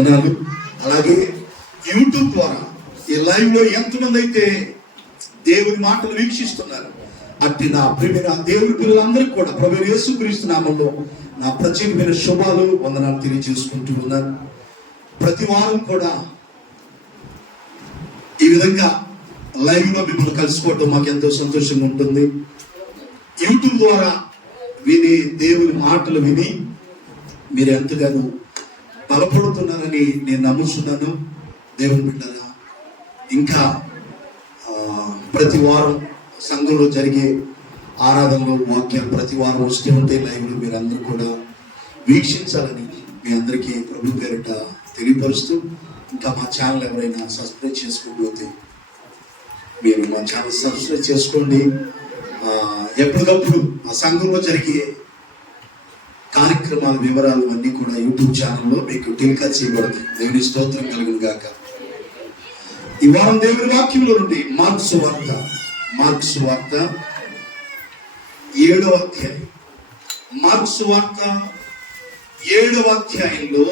వందనాలు. అలాగే యూట్యూబ్ ద్వారా ఈ లైవ్ లో ఎంతమంది అయితే దేవుని మాటలు వీక్షిస్తున్నారు, అట్టి నా ప్రియమైన దేవుని పిల్లలందరికీ కూడా ప్రభువైన యేసుక్రీస్తు నామములో నా ప్రత్యేకమైన శుభాలు, వందనాలు తెలియజేసుకుంటూ ఉన్నాను. ప్రతి వారం కూడా ఈ విధంగా లైవ్ లో మిమ్మల్ని కలుసుకోవడం మాకు ఎంతో సంతోషంగా ఉంటుంది. యూట్యూబ్ ద్వారా విని దేవుని మాటలు విని మీరు ఎంతగానో బలపడుతున్నారని నేను నమ్ముతున్నాను. దేవుని బిడ్డలారా, ఇంకా ప్రతి వారం సంఘంలో జరిగే ఆరాధనలో వాక్యాలు ప్రతి వారం వస్తూ ఉంటాయి. లైవ్లో మీరు అందరూ కూడా వీక్షించాలని మీ అందరికీ ప్రభు పేరిట తెలియపరుస్తూ, ఇంకా మా ఛానల్ ఎవరైనా సబ్స్క్రైబ్ చేసుకోకపోతే మీరు మా ఛానల్ సబ్స్క్రైబ్ చేసుకోండి. ఎప్పటికప్పుడు ఆ సంఘంలో జరిగే కార్యక్రమాల వివరాలు అన్నీ కూడా యూట్యూబ్ ఛానల్లో మీకు టెలికాస్ట్ చేయబడతాయి. దేవుని స్తోత్రం కలుగును గాక. ఈ వారం దేవుని వాక్యంలో నుండి మార్కు సువార్త 7వ అధ్యాయం. మార్కు సువార్త 7వ అధ్యాయంలో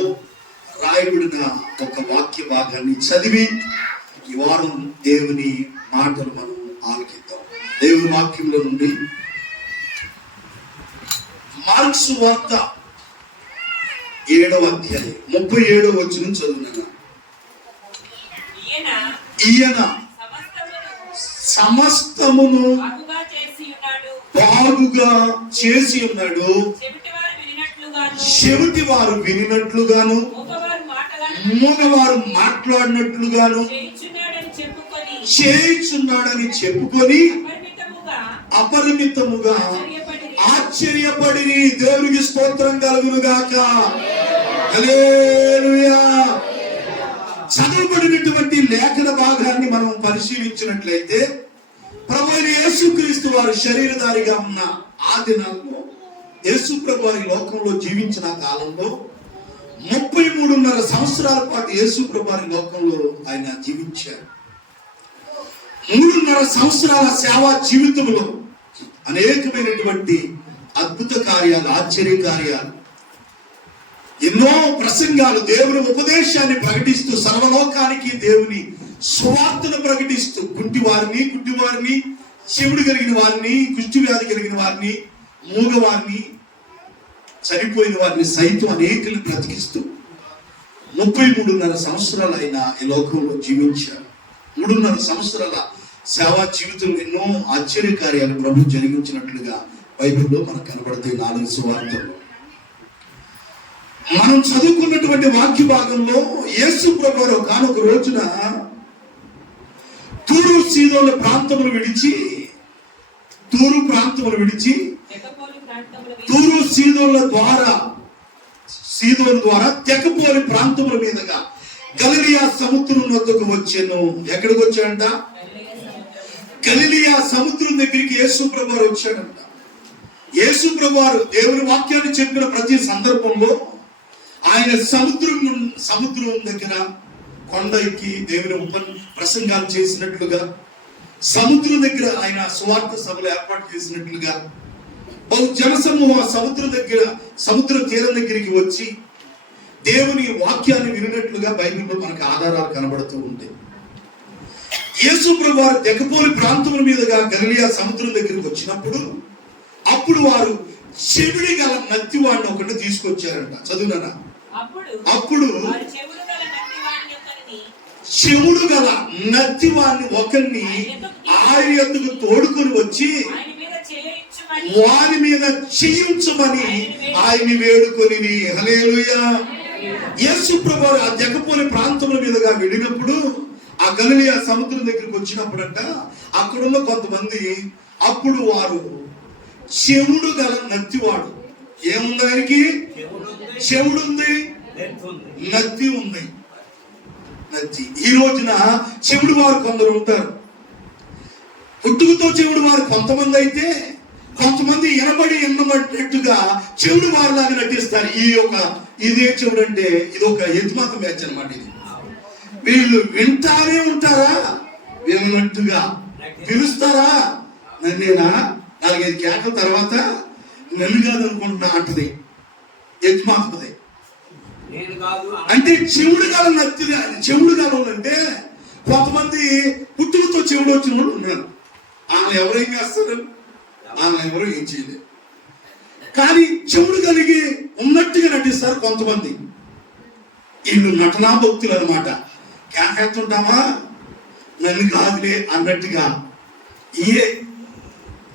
రాయబడిన ఒక వాక్య భాగాన్ని చదివి ఈ వారం దేవుని మాటలు మనం ఆలకిద్దాం. దేవుని వాక్యంలో నుండి మార్కు సువార్త 7వ అధ్యాయం 37వ వచనం చదువునగా, ఈయన సమస్తమును బాగుగా చేసి ఉన్నాడు, చెవిటి వారు వినినట్లుగాను మూగవారు మాట్లాడినట్లుగాను చేయుచున్నాడని చెప్పుకొని అపరిమితముగా ఆశ్చర్యపడి దేవునికి స్తోత్రం కలుగును గాక. హల్లెలూయా. చదవబడినటువంటి లేఖన భాగాన్ని మనం పరిశీలించినట్లయితే, ప్రభువైన యేసుక్రీస్తు వారు శరీరధారిగా ఉన్న ఆ దినాల్లో యేసు ప్రభు వారి లోకంలో జీవించిన కాలంలో 33.5 సంవత్సరాల పాటు యేసు ప్రభు వారి లోకంలో ఆయన జీవించారు. 3.5 సంవత్సరాల సేవా జీవితంలో అనేకమైనటువంటి అద్భుత కార్యాలు, ఆశ్చర్య కార్యాలు, ఎన్నో ప్రసంగాలు, దేవుని ఉపదేశాన్ని ప్రకటిస్తూ సర్వలోకానికి దేవుని సువార్తను ప్రకటిస్తూ గుడ్డివారిని, చెవుడు కలిగిన వారిని, కుష్టి వ్యాధి కలిగిన వారిని, మూగవారిని, చనిపోయిన వారిని సైతం అనేకులు బ్రతికిస్తూ 33.5 సంవత్సరాలు ఆయన ఈ లోకంలో జీవించారు. 3.5 సంవత్సరాల సేవా జీవితంలో ఎన్నో ఆశ్చర్య కార్యాలు ప్రభు జరిగించినట్లుగా బైబిల్లో మనకు కనబడతాయి. 4 సువార్తలు మనం చదువుకున్నటువంటి వాక్య భాగంలో యేసు ప్రభు ఒకనొక రోజున తూరు ప్రాంతములు విడిచి తూరు సీదోన్ల ద్వారా తెకపోలి ప్రాంతముల మీదుగా గలిలియా సముద్రం వద్దకు వచ్చాను. ఎక్కడికి వచ్చాడంట? గలిలియా సముద్రం దగ్గరికి యేసు ప్రభు వచ్చాడంట. యేసు ప్రభు దేవుని వాక్యాన్ని చెప్పిన ప్రతి సందర్భంలో ఆయన సముద్రం దగ్గర కొండ ఎక్కి దేవుని ప్రసంగాలు చేసినట్లుగా, సముద్రం దగ్గర ఆయన సువార్త సభలు ఏర్పాటు చేసినట్లుగా, బహు జనసమూహం సముద్ర తీరం దగ్గరికి వచ్చి దేవుని వాక్యాన్ని వినినట్లుగా బైబిల్లో మనకు ఆధారాలు కనబడుతూ ఉంటాయి. యేసు ప్రభు వారు తెకపోలి ప్రాంతముల మీదుగా గలిలియా సముద్రం దగ్గరికి వచ్చినప్పుడు అప్పుడు వారు చెవిడి గల నత్తి వాడిని ఒకటి తీసుకొచ్చారంట. చదువునా? అప్పుడు చెవుడు గల నత్తి వాడిని ఒకరిని ఆయన ఎందుకు తోడుకొని వచ్చి వారి మీద చేయించమని ఆయన్ని వేడుకొని. హల్లెలూయా. యేసు ప్రభు ఆ తెకపోలి ప్రాంతముల మీదుగా వెళ్ళినప్పుడు ఆ గలిలియా సముద్రం దగ్గరికి వచ్చినప్పుడంట అక్కడున్న కొంతమంది అప్పుడు వారు చెవుడు గల నత్తివాడు, ఏముంది ఆయనకి? చెవుడు ఉంది, నత్తి ఉంది. నత్తి. ఈ రోజున చెవుడు వారు కొందరు ఉంటారు. పుట్టుకతో చెవుడు వారు కొంతమంది అయితే, కొంతమంది ఎనబడినట్టుగా చెవుడు వారిలాగా నటిస్తారు. ఇదే చెవుడు అంటే ఇది ఒక యజమాత బ్యాచ్ అన్నమాట. ఇది వీళ్ళు వింటానే ఉంటారా, విన్నట్టుగా పిలుస్తారా, నన్నేనా 4-5 కేకల తర్వాత నన్ను కాదు అనుకుంటున్నా అంటది యజమాతది. అంటే చెవుడు కాలం నత్తిగా, చెవుడు కాలం అంటే కొంతమంది పుట్టుకతో చెవుడు వచ్చిన వాళ్ళు ఉన్నారు. ఆమె ఎవరు ఏం చేస్తారు, ఆమె ఎవరు ఏం చేయలేరు. కానీ చెవుడు కలిగి ఉన్నట్టుగా నటిస్తారు కొంతమంది. వీళ్ళు నటనా భక్తులు అనమాట. కేకెత్తుంటామా నన్ను కాదులే అన్నట్టుగా ఏ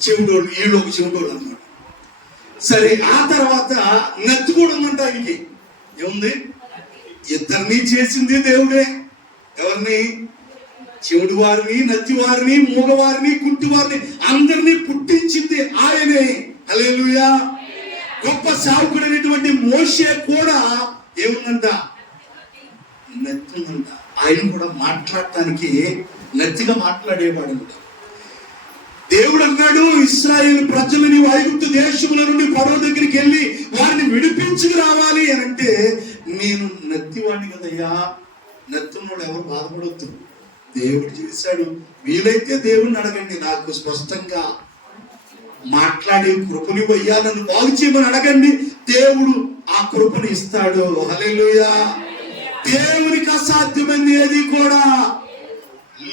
చెవుడోళ్ళు, వీళ్ళు ఒక చెవుడోళ్ళు అనమాట. సరే, ఆ తర్వాత నత్తి కూడా ఉందంట ఆయనకి. ఏముంది? ఇద్దరిని చేసింది దేవుడే. ఎవరిని? చెవుడు వారిని, నత్తి వారిని, మూగవారిని, కుంటివారిని అందరినీ పుట్టించింది ఆయనే. హల్లెలూయా. గొప్ప సేవకుడైనటువంటి మోషే కూడా ఏముందంట? నత్తి ఉందంట. ఆయన కూడా మాట్లాడటానికి నత్తిగా మాట్లాడేవాడు. దేవుడు అన్నాడు, ఇశ్రాయేలు ప్రజలని ఐగుప్తు దేశముల నుండి ఫరో దగ్గరికి వెళ్ళి వారిని విడిపించుకు రావాలి అని అంటే, నేను నత్తివాడిని కదయ్యా, నత్తున్నోడు ఎవరు బాధపడొద్దు, దేవుడు చేశాడు. వీలైతే దేవుడిని అడగండి, నాకు స్పష్టంగా మాట్లాడే కృపని వయ్యా, నన్ను బాగు చేయమని అడగండి, దేవుడు ఆ కృపని ఇస్తాడు. హల్లెలూయా. దేవునికి అసాధ్యమైనది ఏది కూడా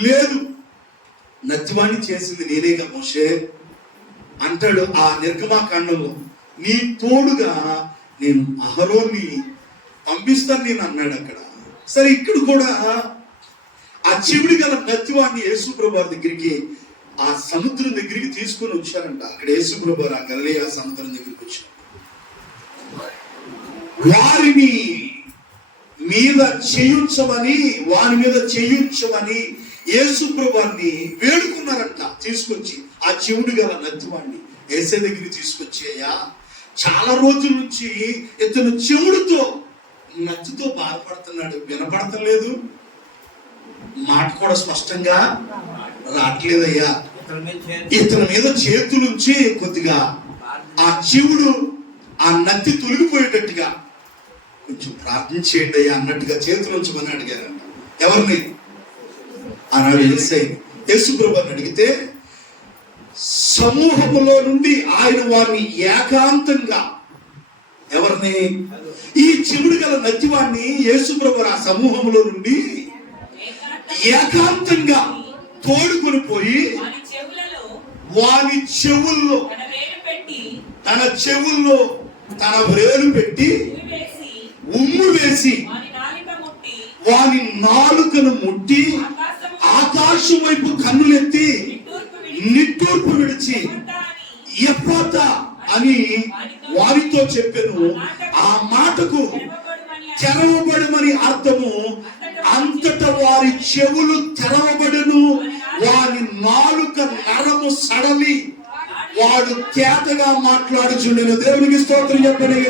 లేదు. నత్తివాణ్ణి చేసింది నేనేగా మోషే అంటాడు ఆ నిర్గమాకాండంలో. నీ తోడుగా నేను అహరోన్ని పంపిస్తాను నేను అన్నాడు అక్కడ. సరే, ఇక్కడ కూడా ఆ చెవిడి గల నత్తివాణ్ణి యేసుప్రభు వారి దగ్గరికి, ఆ సముద్రం దగ్గరికి తీసుకొని వచ్చారంట. అక్కడ యేసుప్రభు వారు ఆ గలిలయ సముద్రం దగ్గరికి వచ్చారు. వారిని మీద చేయించమని, వారి మీద చేయించమని యేసుప్రభు వారిని వేడుకున్నారంట. తీసుకొచ్చి ఆ చెవుడు గల నత్తివాణ్ణి యేసే దగ్గరికి తీసుకొచ్చి, అయ్యా చాలా రోజుల నుంచి ఇతను చెవుడుతో నత్తితో బాధపడుతున్నాడు, వినపడతలేదు, మాట కూడా స్పష్టంగా రావట్లేదయ్యా, ఇతని మీద చేతులుంచి కొద్దిగా ఆ చెవుడు, ఆ నత్తి తొలగిపోయేటట్టుగా కొంచెం ప్రార్థన చేయండి అయ్యా అన్నట్టుగా చేతులు ఉంచమని అడిగారంట. ఎవరిని? ఆనాడు యేసుప్రభుని అడిగితే సమూహములో నుండి ఆయన వారిని ఏకాంతంగా, ఎవరిని? ఈ చెవుడు గల నత్తివాణ్ణి యేసుప్రభు ఆ సమూహంలో నుండి ఏకాంతంగా తోడుకొని పోయి వారి చెవుల్లో, తన చెవుల్లో తన వ్రేలు పెట్టి ఉమ్ము వేసి వాని నాలుకను ముట్టి ఆకాశం వైపు కన్నులెత్తి నిట్టూర్పు విడిచి ఎఫ్ఫతా అని వారితో చెప్పెను. ఆ మాటకు తెరవబడమని అర్థము. అంతట వారి చెవులు తెరవబడును, వారి నాలుక నరము సడలి వాడు కేతగా మాట్లాడుచుండెను. దేవునికి స్తోత్రం చెప్పండి.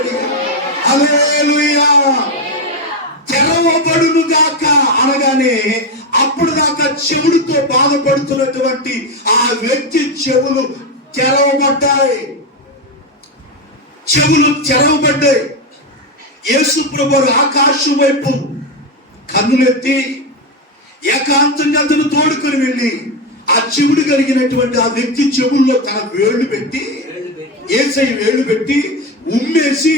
హల్లెలూయా. తెరవబడును గాక అనగానే అప్పుడు దాకా చెవుడుతో బాధపడుతున్నటువంటి ఆ వ్యక్తి చెవులు తెరవబడ్డాయి. చెవులు తెరవబడ్డాయి. యేసుప్రభు ఆకాశం వైపు కన్నులెత్తి ఏకాంతంగా అతను తోడుకొని వెళ్ళి ఆ చెవుడు కలిగినటువంటి ఆ వ్యక్తి చెవుల్లో తన వేళ్లు పెట్టి, యేసయ్య వేళ్లు పెట్టి ఉమ్మేసి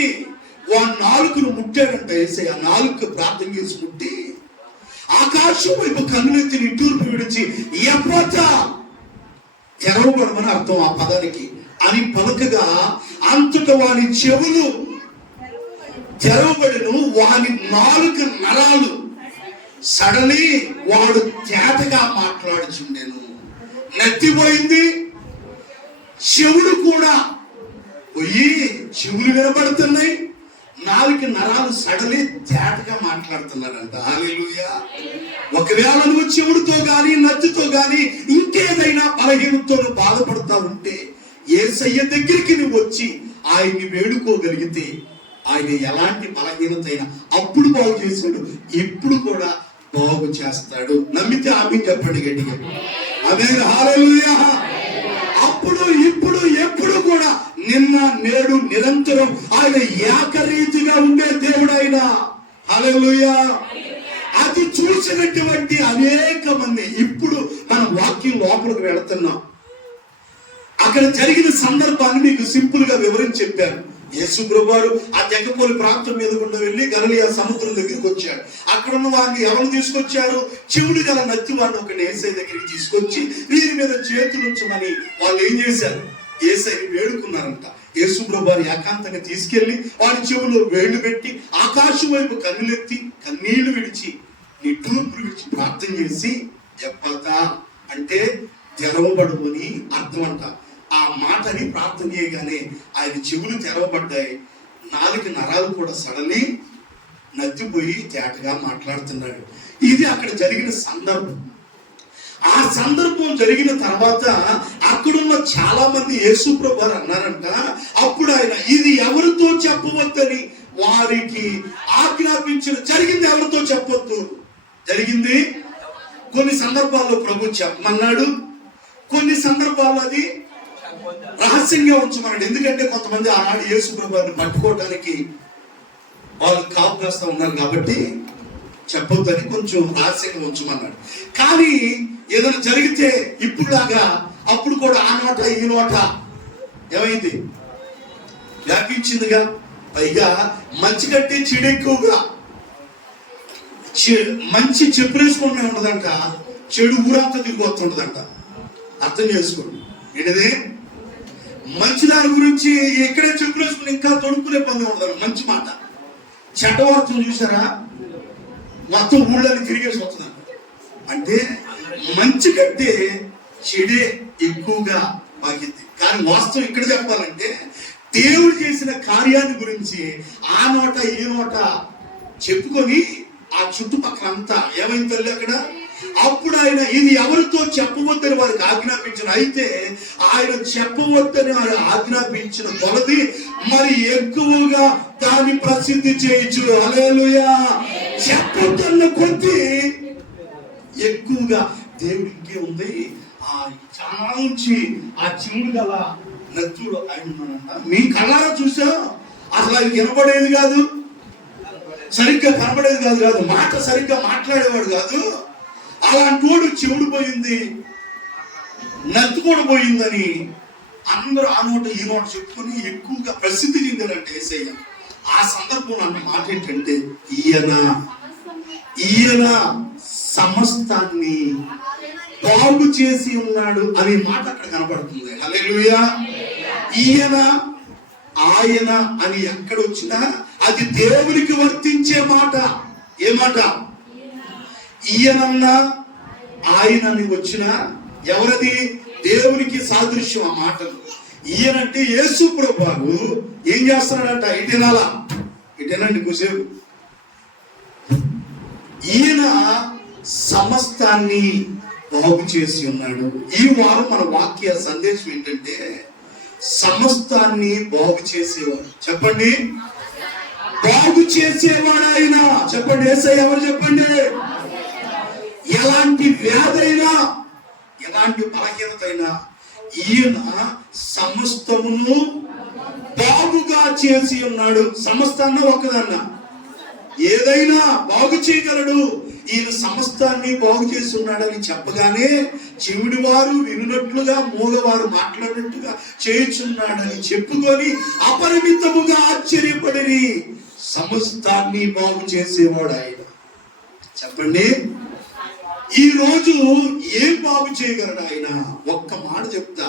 వాడి నాలుకను ముట్టాడంట. యేసయ్య ఆ నాలుక ప్రార్థన చేసి ముట్టి ఆకాశం వైపు కన్నులెత్తి నిట్టూర్పు విడిచి ఎఫ్ఫతా తెరవబడమని అర్థం ఆ పదానికి అని పలకగా అంతట వాని చెవులు తెరవబడిను, వాని నాలుక నరాలు సడలి వాడు తేటగా మాట్లాడుచుండెను. నత్తిపోయింది, చెవుడు కూడా పోయి చెవులు వినబడుతున్నాయి, నాలుగు నరాలు సడలి తేటగా మాట్లాడుతున్నాడంట. హల్లెలూయా. ఒకవేళ నువ్వు చెవుడుతో గాని నత్తితో గాని ఇంకేదైనా బలహీనతో బాధపడతా ఉంటే యేసయ్య దగ్గరికి నువ్వు వచ్చి ఆయన్ని వేడుకోగలిగితే ఆయన ఎలాంటి బలహీనత అయినా అప్పుడు బాగు చేశాడు, ఇప్పుడు కూడా బాగు చేస్తాడు. నమ్మితే ఆమేన్ చెప్పండి గట్టిగా. ఆమేన్. హల్లెలూయా. అప్పుడు ఇప్పుడు ఎప్పుడు కూడా నిన్న నేడు నిరంతరం ఆయన ఏకరీతిగా ఉండే దేవుడు ఆయన. హల్లెలూయా. అది చూసినటువంటి అనేక మంది, ఇప్పుడు మనం వాక్యం లోపలికి వెళుతున్నాం. అక్కడ జరిగిన సందర్భాన్ని మీకు సింపుల్ గా వివరించి చెప్పాను. యేసు ప్రభువారు ఆ తెగపోలి ప్రాంతం మీద గుండా వెళ్ళి గలిలయ సముద్రం దగ్గరికి వచ్చాడు. అక్కడ ఉన్న వారిని ఎవరు తీసుకొచ్చారు? చెవుడు గల నత్తి వాడిని ఒక యేసయ్య దగ్గరికి తీసుకొచ్చి వీరి మీద చేతులు ఉంచమని వాళ్ళు ఏం చేశారు? యేసయ్యని వేడుకున్నారంట. యేసు ప్రభువారు ఏకాంతంగా తీసుకెళ్లి వాడి చెవులో వేళ్లు పెట్టి ఆకాశం వైపు కన్నులెత్తి కన్నీళ్లు విడిచి నిట్టూర్పు విడిచి ప్రార్థన చేసి ఎప్పతా అంటే తెరవబడుకొని అర్థం అంట. ఆ మాటని ప్రార్థన చేయగానే ఆయన చెవులు తెరవబడ్డాయి, నాలుగు నరాలు కూడా సడలి నత్తిపోయి తేటగా మాట్లాడుతున్నాడు. ఇది అక్కడ జరిగిన సందర్భం. ఆ సందర్భం జరిగిన తర్వాత అక్కడున్న చాలా మంది యేసు ప్రభువారు అన్నారంట, అప్పుడు ఆయన ఇది ఎవరితో చెప్పవద్దని వారికి ఆజ్ఞాపించిన. జరిగింది ఎవరితో చెప్పొద్దు, జరిగింది కొన్ని సందర్భాల్లో ప్రభు చెప్పమన్నాడు, కొన్ని సందర్భాల్లో అది రహస్యంగా ఉంచమన్నాడు. ఎందుకంటే కొంతమంది ఆనాడు యేసు ప్రభువారిని పట్టుకోవడానికి వాళ్ళు కాపు కాస్తా ఉన్నారు కాబట్టి చెప్పొద్దని కొంచెం రహస్యంగా ఉంచమన్నాడు. కానీ ఏదైనా జరిగితే ఇప్పుడులాగా అప్పుడు కూడా ఆ నోట ఈ నోట ఏమైంది? వ్యాపించిందిగా. పైగా మంచి కంటే చెడు ఎక్కువగా. మంచి చెప్పులేసుకుంటూనే ఉండదంట, చెడు ఊరంతా తిరిగి వస్తుంటదంట. అర్థం చేసుకోండి ఏంటిది? మంచి దాని గురించి ఎక్కడే చెప్పులేసుకుని ఇంకా తొడుక్కునే పని ఉండదు. మంచి మాట. చెడ్డవార్తలు చూసారా? మొత్తం ఊళ్ళని తిరిగేసి వస్తుందంట. అంటే మంచి కంటే చెడే ఎక్కువగా పాకింది. కానీ వాస్తవం ఇక్కడ చెప్పాలంటే దేవుడు చేసిన కార్యాన్ని గురించి ఆ నోట ఈ నోట చెప్పుకొని ఆ చుట్టుపక్కల అంతా ఏమైంది తల్లి అక్కడ. అప్పుడు ఆయన ఇది ఎవరితో చెప్పవద్దని వారికి ఆజ్ఞాపించిన. అయితే ఆయన చెప్పవద్దని ఆయన ఆజ్ఞాపించిన కొలది మరి ఎక్కువగా దాన్ని ప్రసిద్ధి చేయొచ్చు. హల్లెలూయా. చెప్పొద్దన్న కొద్దీ ఎక్కువగా దేవుడు ఇంకే ఉంది. ఆ చాలా నుంచి ఆ చిముడు గల నచ్చుడు ఆయన ఉన్నాడంట. మీ కళ్ళారా చూసా? అసలు ఆయన వినపడేది కాదు, సరిగ్గా కనబడేది కాదు, మాట సరిగ్గా మాట్లాడేవాడు కాదు. అలాంటి వాడు చెవుడు పోయింది, నత్తు కూడా పోయిందని అందరూ ఆ నోట ఈ నోట చెప్పుకొని ఎక్కువగా ప్రసిద్ధి చెందారంటే యేసయ్య. ఆ సందర్భంలో అన్న మాట ఏంటంటే ఈయన సమస్తాన్ని బాగు చేసి ఉన్నాడు అనే మాట అక్కడ కనబడుతుంది. హల్లెలూయా. ఈయన ఆయన అని ఎక్కడ వచ్చినా అది దేవునికి వర్తించే మాట. ఏ మాట? ఈయనన్నా ఆయనని వచ్చినా ఎవరది? దేవునికి సాదృశ్యం ఆ మాటలు. ఈయనంటే యేసు ప్రభువు ఏం చేస్తున్నాడంట? ఇటేనాలా ఇటేనండి కుసేపు. ఈయన సమస్తాన్ని బాగు చేసి ఉన్నాడు. ఈ వారం మన వాక్య సందేశం ఏంటంటే సమస్తాన్ని బాగు చేసేవాడు. చెప్పండి, బాగు చేసేవాడు ఆయన. చెప్పండి, యేసయ్య ఎవరు? చెప్పండి. ఎలాంటి వ్యాధైనా ఎలాంటి బలహీనత అయినా ఈయన సమస్తమును బాగుగా చేసి ఉన్నాడు. సమస్తాన్న ఒక్కదన్న ఏదైనా బాగు చేయగలడు. ఈయన సమస్తాన్ని బాగు చేసి ఉన్నాడని చెప్పగానే చెవిడి వారు వినున్నట్లుగా మూగవారు మాట్లాడినట్టుగా చేయుచున్నాడని చెప్పుకొని అపరిమితముగా ఆశ్చర్యపడి సమస్తాన్ని బాగు చేసేవాడు ఆయన. చెప్పండి, ఈ రోజు ఏం బాగు చేయగలడు ఆయన? ఒక్క మాట చెప్తా,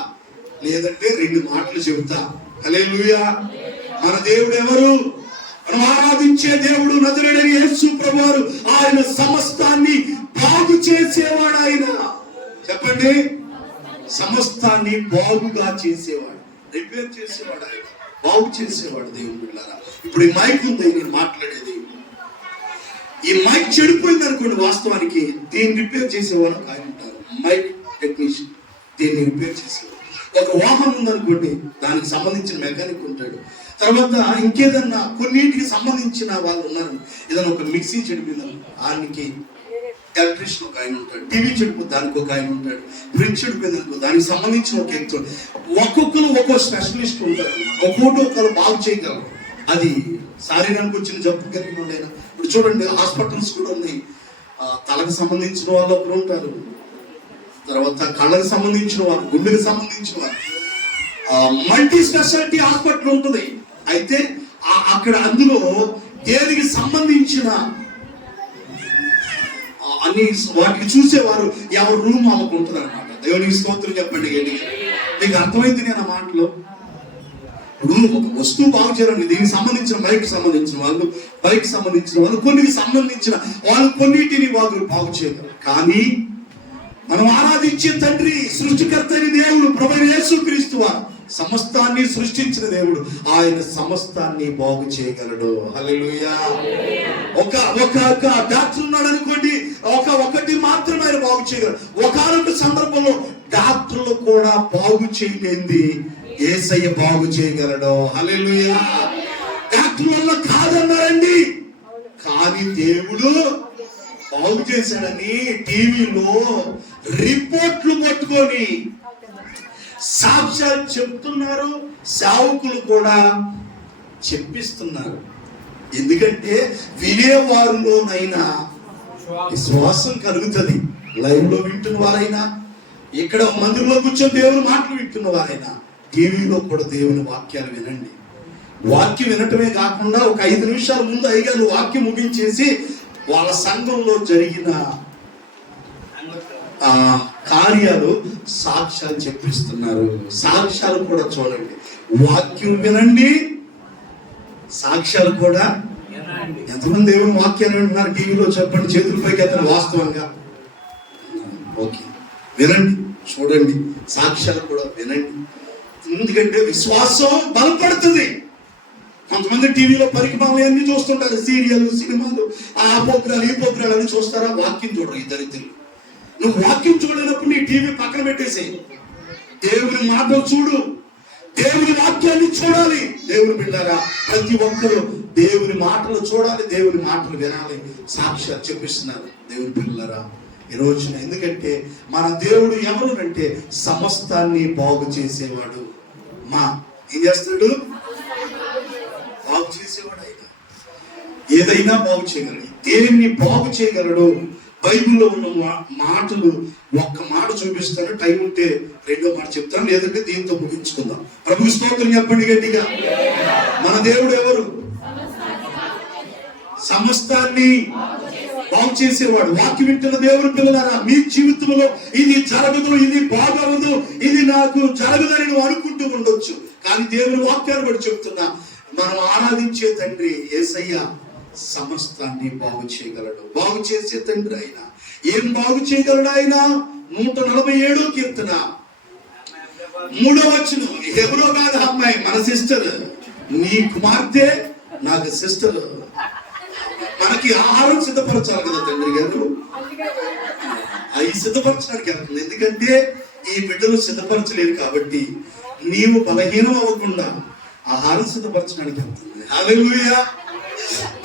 లేదంటే 2 మాటలు చెబుతా. హల్లెలూయా. మన దేవుడు ఎవరు? మనం ఆరాధించే దేవుడు నజరేయుడైన యేసు ప్రభువారు. ఆయన సమస్తాన్ని బాగు చేసేవాడు ఆయన. చెప్పండి, సమస్తాన్ని బాగుగా చేసేవాడు, రిపేర్ చేసేవాడు ఆయన, బాగు చేసేవాడు. దేవుడు బిడ్డలారా, ఇప్పుడు ఈ మైక్ ఉంది, నేను మాట్లాడేది. ఈ మైక్ చెడిపోయింది అనుకోండి, వాస్తవానికి దీన్ని రిపేర్ చేసేవాడు ఆయన ఉంటారు, మైక్ టెక్నీషియన్. దీన్ని రిపేర్ చేసేవాడు. ఒక వాహనం ఉందనుకోండి, దానికి సంబంధించిన మెకానిక్ ఉంటాడు. తర్వాత ఇంకేదన్నా కొన్నింటికి సంబంధించిన వాళ్ళు ఉన్నారు. ఏదైనా ఒక మిక్సీ చెడిపోయింది, ఆయనకి ఎలక్ట్రీషియన్ ఒక ఆయన ఉంటాడు. టీవీ చెడిపోతే దానికి ఒక ఆయన ఉంటాడు. ఫ్రిడ్జ్ చెడిపోయింది అనుకో, దానికి సంబంధించిన ఒక వ్యక్తి. ఒక్కొక్కరు ఒక్కో స్పెషలిస్ట్ ఉంటారు. ఒకరు బాగు చేయగలరు. అది శారీరానికి వచ్చిన జబ్బు కలిగిన ఉండేనా. ఇప్పుడు చూడండి, హాస్పిటల్స్ కూడా ఉన్నాయి. తలకు సంబంధించిన వాళ్ళు ఒకరు ఉంటారు, తర్వాత కళ్ళకు సంబంధించిన వారు, గుండెకి సంబంధించిన వారు, మల్టీ స్పెషాలిటీ హాస్పిటల్ ఉంటుంది. అయితే అక్కడ అందులో దేనికి సంబంధించిన అన్ని వాటిని చూసేవారు ఎవరు రూమ్ వాళ్ళకు ఉంటుంది అనమాట. దేవునికి స్తోత్రం చెప్పండి. నీకు అర్థమైంది నేను ఆ మాటలో. ఇప్పుడు ఒక వస్తువు బాగు చేయాలండి, దీనికి సంబంధించిన మైక్ సంబంధించిన వాళ్ళు, బైక్ సంబంధించిన వాళ్ళు, కొన్నికి సంబంధించిన వాళ్ళు కొన్నిటిని వాళ్ళు బాగు చేయగలరు. కానీ మనం ఆరాధించే తండ్రి, సృష్టికర్త అయిన దేవుడు, ప్రభువైన యేసుక్రీస్తు వారు, సమస్తాన్ని సృష్టించిన దేవుడు, ఆయన సమస్తాన్ని బాగు చేయగలడు. హల్లెలూయా. ఒక డాక్టర్ ఉన్నాడు అనుకోండి, ఒకటి మాత్రమే ఆయన బాగు చేయగలడు. ఒకనొక సందర్భంలో డాక్టర్లు కూడా బాగు చేయలేంది యేసయ్య బాగు చేయగలడు. హల్లెలూయా. డాక్టర్ వల్ల కాదన్నారండి, కానీ దేవుడు బాగు చేశాడని టీవీలో రిపోర్ట్లు పట్టుకొని సాక్ష్యాలు చెప్తున్నారు. సేవకులు కూడా చెప్పిస్తున్నారు. ఎందుకంటే వినేవారిలోనైనా విశ్వాసం కలుగుతుంది. లైవ్ లో వింటున్న వారైనా, ఇక్కడ మందిరంలో కూర్చొని దేవుని మాటలు వింటున్న వారైనా, టీవీలో కూడా దేవుని వాక్యాలు వినండి. వాక్యం వినటమే కాకుండా ఒక 5 నిమిషాల ముందు అయ్యగారు వాక్యం ముగించేసి వాళ్ళ సంఘంలో జరిగిన కార్యాలు సాక్ష్యాలు చెప్పిస్తున్నారు. సాక్ష్యాలు కూడా చూడండి. వాక్యం వినండి, సాక్ష్యాలు కూడా. ఎంతమంది దేవుని వాక్యాన్ని వింటున్నారు టీవీలో? చెప్పండి చేతులపైకి అతను. వాస్తవంగా ఓకే, వినండి, చూడండి, సాక్ష్యాలు కూడా వినండి. ఎందుకంటే విశ్వాసం బలపడుతుంది. కొంతమంది టీవీలో పరికమాలు అన్ని చూస్తుంటారు, సీరియల్, సినిమాలు, ఆ ప్రోగ్రాలు, ఈ ప్రోగ్రాలు అన్ని చూస్తారా? వాక్యం చూడరు ఈ దరిద్రులు. నువ్వు వాక్యం చూడలేనప్పుడు నీ టీవీ పక్కన పెట్టేసి దేవుని మాటలు చూడు, దేవుని వాక్యాన్ని చూడాలి. దేవుని బిడ్డలారా, ప్రతి ఒక్కరూ దేవుని మాటలు చూడాలి, దేవుని మాటలు వినాలి. సాక్ష్యాలు చెప్పిస్తున్నారు దేవుని పిల్లలారా ఈ రోజున. ఎందుకంటే మన దేవుడు ఎవరు అంటే సమస్తాన్ని బాగు చేసేవాడు. ఏం చేస్తాడు? బాగు చేసేవాడు. ఆయన ఏదైనా బాగు చేయగలడు. దేన్ని బాగు చేయగలడు? బైబిల్లో ఉన్న మాటలు ఒక్క మాట చూపిస్తాను, టైం ఉంటే 2వ మాట చెప్తాను, లేదంటే దీంతో ముగించుకుందాం. ప్రభు స్తోత్రం చెప్పండి గట్టిగా. మన దేవుడు ఎవరు? సమస్తాన్ని బాగు చేసేవాడు. వాక్యం వింటున్న దేవుని పిల్లలారా, మీ జీవితంలో ఇది జరగదు, ఇది బాగవదు, ఇది నాకు జరగదని నువ్వు అనుకుంటూ ఉండొచ్చు. కానీ దేవుని వాక్యాన్ని బట్టి చెప్తున్నా, మనం ఆరాధించే తండ్రి యేసయ్య సమస్తాన్ని బాగు చేయగలడు. బాగు చేసే తండ్రి ఆయన. ఏం బాగు చేయగలడు ఆయన? 147వ కీర్తన 3వ వచనం. ఎవరో కాదు అమ్మాయి, మన సిస్టర్, నీ కుమార్తె నాకు సిస్టర్. మనకి ఆహారం సిద్ధపరచాలి కదా తండ్రి గారు, అవి సిద్ధపరచడానికి వెళ్తుంది. ఎందుకంటే ఈ బిడ్డలు సిద్ధపరచలేరు కాబట్టి నీవు బలహీనం అవ్వకుండా ఆహారం సిద్ధపరచడానికి వెళ్తుంది. హల్లెలూయా.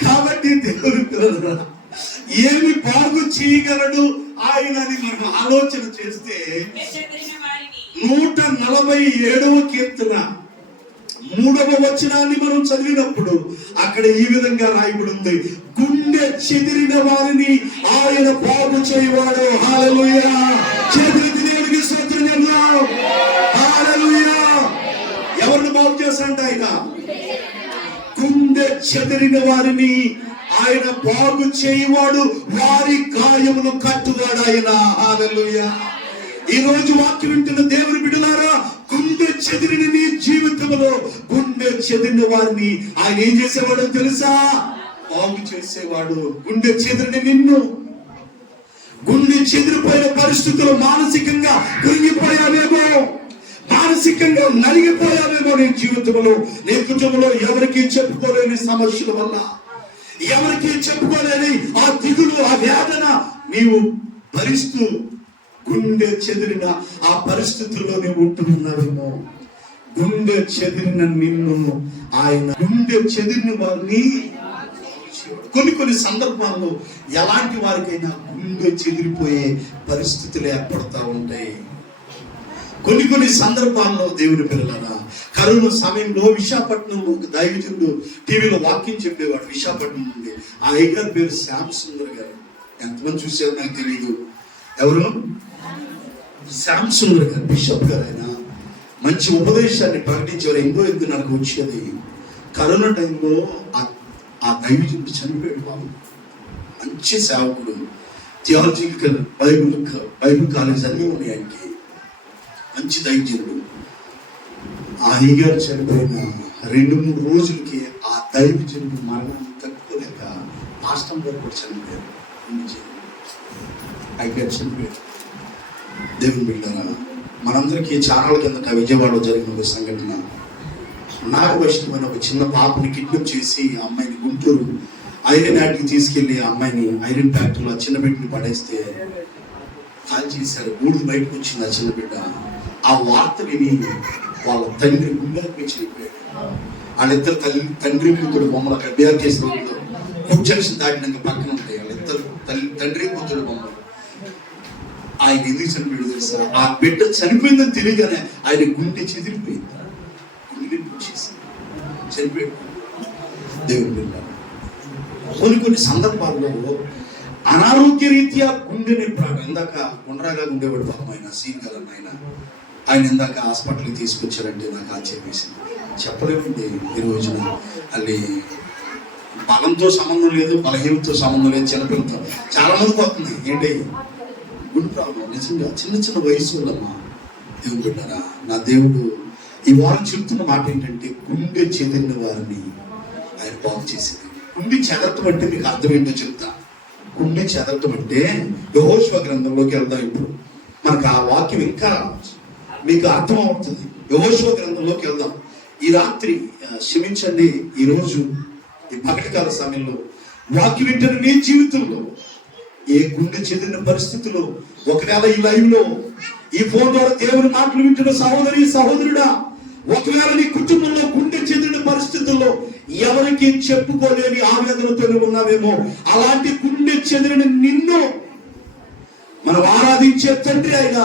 కాబట్టి దేవుని పిల్లలారా, ఏమి బాగు చేయగలడు ఆయన అని మనం ఆలోచన చేస్తే 147వ కీర్తన 3వ వచనాన్ని మనం చదివినప్పుడు అక్కడ ఈ విధంగా రాయబడి ఉంది, గుండె చెదిరిన వారిని ఆయన బాగు చేయవాడు. హల్లెలూయా. చేతులెత్తి దేవునికి స్తోత్రం చెప్దాం. హల్లెలూయా. ఎవరిని బాగు చేస్తాడంట ఆయన? గుండె చెదిరిన వారిని ఆయన బాగు చేయవాడు, వారి గాయములు కట్టువాడు ఆయన. హల్లెలూయా. ఈ రోజు వాక్యం వింటున్న దేవుని బిడ్డలారా, గుండె చెదిరిన నీ జీవితంలో గుండె చెదిరిన వారిని ఆయన ఏం చేసేవాడో తెలుసా? బాగు చేసేవాడు. గుండె చెదిరిన నిన్ను, గుండె చెదిరిపోయిన పరిస్థితులు, మానసికంగా కృంగిపోయావేమో, మానసికంగా నలిగిపోయావేమో నీ జీవితంలో, నీ కుటుంబంలో ఎవరికి చెప్పుకోలేని సమస్యల వల్ల, ఎవరికి చెప్పుకోలేని ఆ దిగులు, ఆ వేదన నీవు భరిస్తూ గుండె చెదిరిన ఆ పరిస్థితుల్లో నీవు ఉంటున్నావేమో. గుండె చెదిరిన నిన్ను ఆయన, గుండె చెదిరిన వారిని కొన్ని సందర్భాల్లో ఎలాంటి వారికైనా గుండె చెదిరిపోయే పరిస్థితులు ఏర్పడతా ఉంటాయి. కొన్ని సందర్భాల్లో దేవుని పిల్లలారా, కరోనా సమయంలో విశాఖపట్నంలో ఒక దైవజనుడు టీవీలో వాక్యం చెప్పేవాడు. విశాఖపట్నం నుండి ఆ అయ్యగారి పేరు శ్యామ్ సుందర్ గారు. ఎంతమంది చూసారో నాకు తెలియదు. ఎవరు? శ్యామ్ సుందర్ గారు, బిషప్ గారు. ఆయన మంచి ఉపదేశాన్ని ప్రకటించేవారు. 8వ నాకు వచ్చేది కరోనా టైంలో ఆ దైవజనుడు చనిపోయాడు బాబు. మంచి సేవకుడు, థియాలజికల్ బైబిల్ కాలేజ్ అన్నీ ఉన్నాయి ఆయనకి, మంచి దైవజనుడు. ఆ అయ్యగారు చనిపోయిన 2-3 రోజులకి ఆ దైవజనుడు మరణం తక్కువలేక పాస్టర్ గారు కూడా చనిపోయారు. అయ్యగారు చనిపోయారు. దేవుని బిడ్డలారా, మనందరికీ చాలా కిందట విజయవాడలో జరిగిన ఒక సంఘటన. నాగవైష్ణవి అనే ఒక చిన్న పాపని కిడ్నాప్ చేసి ఆ అమ్మాయిని గుంటూరు ఐరన్ యార్డ్కి తీసుకెళ్లి ఆ అమ్మాయిని ఐరన్ ఫ్యాక్టరీలో ఆ చిన్న బిడ్డని పడేస్తే కాల్ చేశారు. బూడిద బయటకు వచ్చింది ఆ చిన్న బిడ్డ. ఆ వార్త విని వాళ్ళ తండ్రి గుండెలకు చనిపోయాడు. వాళ్ళిద్దరు తండ్రి కూతురు బొమ్మలు అక్కడ BRTS రోడ్లో జంక్షన్ దాటినాక పక్కన ఉంటాయి. వాళ్ళిద్దరు తండ్రి కూతురు బొమ్మలు. ఆయన ఎందుకు చనిపోయాడు తెలుసా? ఆ బిడ్డ చనిపోయిందని తెలియగానే ఆయన గుండె చెదిరిపోయింది, గుండె వచ్చేసి చనిపోయాడు. దేవుని బిడ్డ, కొన్ని సందర్భాల్లో అనారోగ్య రీత్యా గుండెని ఇందాక గుండ్రాగా ఉండేవాడు పాపం ఆయన, సీన్ కదా ఆయన ఇందాక హాస్పిటల్కి తీసుకొచ్చారంటే నాకు ఆశ్చర్యం వేసింది. చెప్పలేమండి ఈ రోజున. అది బలంతో సంబంధం లేదు, బలహీనతో సంబంధం లేదు, చిన్నపిల్లతో చాలా మందికి వస్తుంది. ఏంటి గుండె ప్రాబ్లం, నిజంగా చిన్న వయసు వాళ్ళమ్మా. దేవుని బిడ్డారా, నా దేవుడు ఈ వారం చెప్తున్న మాట ఏంటంటే, గుండె చెదిరిన వారిని ఆయన బాగు చేసేది. గుండె చెదరటం అంటే మీకు అర్థం ఏంటో చెప్తా. గుండె చెదరటం అంటే యెహోషువ గ్రంథంలోకి వెళ్దాం. ఇప్పుడు మనకు ఆ వాక్యం ఇంకా మీకు అర్థం అవుతుంది. యెహోషువ గ్రంథంలోకి వెళ్దాం. ఈ రాత్రి క్షమించండి, ఈరోజు ఈ పగటికాల సమయంలో వాక్యం వింటున్న నీ జీవితంలో ఏ గుండె చెందిన పరిస్థితుల్లో, ఒకవేళ ఈ లైవ్ లో ఈ ఫోన్ ద్వారా దేవుని మాటలు వింటున్న సహోదరి సహోదరుడా, ఒకవేళ నీ కుటుంబంలో గుండె చెందిన పరిస్థితుల్లో ఎవరికి చెప్పుకోలేని ఆవేదనతో ఉన్నావేమో, అలాంటి గుండె చెందిన నిన్ను మనం ఆరాధించే తండ్రి అయినా